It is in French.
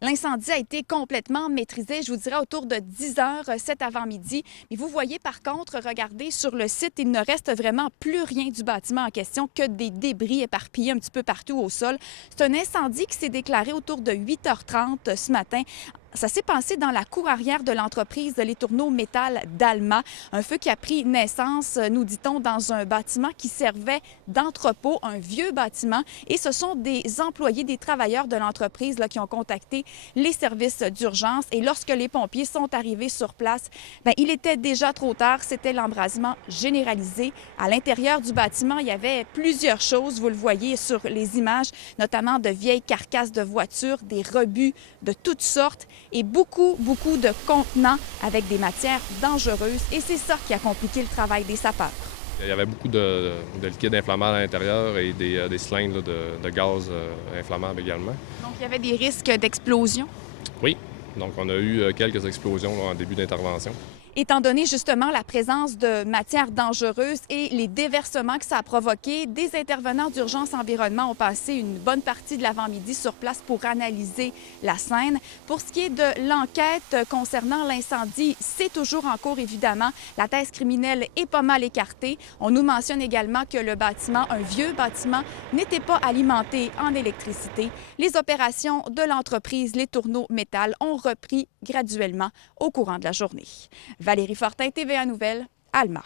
L'incendie a été complètement maîtrisé, je vous dirais, autour de 10 heures cet avant-midi. Mais vous voyez, par contre, regardez sur le site, il ne reste vraiment plus rien du bâtiment en question que des débris éparpillés un petit peu partout au sol. C'est un incendie qui s'est déclaré autour de 8h30 ce matin. Ça s'est passé dans la cour arrière de l'entreprise Les Tourneaux Métal d'Alma. Un feu qui a pris naissance, nous dit-on, dans un bâtiment qui servait d'entrepôt, un vieux bâtiment. Et ce sont des employés, des travailleurs de l'entreprise qui ont contacté les services d'urgence. Et lorsque les pompiers sont arrivés sur place, il était déjà trop tard. C'était l'embrasement généralisé. À l'intérieur du bâtiment, il y avait plusieurs choses. Vous le voyez sur les images, notamment de vieilles carcasses de voitures, des rebuts de toutes sortes et beaucoup de contenants avec des matières dangereuses. Et c'est ça qui a compliqué le travail des sapeurs. Il y avait beaucoup de liquide inflammable à l'intérieur et des cylindres de gaz inflammable également. Donc, il y avait des risques d'explosion. Oui, donc on a eu quelques explosions en début d'intervention. Étant donné justement la présence de matières dangereuses et les déversements que ça a provoqué, des intervenants d'urgence environnement ont passé une bonne partie de l'avant-midi sur place pour analyser la scène. Pour ce qui est de l'enquête concernant l'incendie, c'est toujours en cours évidemment. La thèse criminelle est pas mal écartée. On nous mentionne également que le bâtiment, un vieux bâtiment, n'était pas alimenté en électricité. Les opérations de l'entreprise Les Tourneaux Métal ont repris graduellement au courant de la journée. Valérie Fortin, TVA Nouvelles, Alma.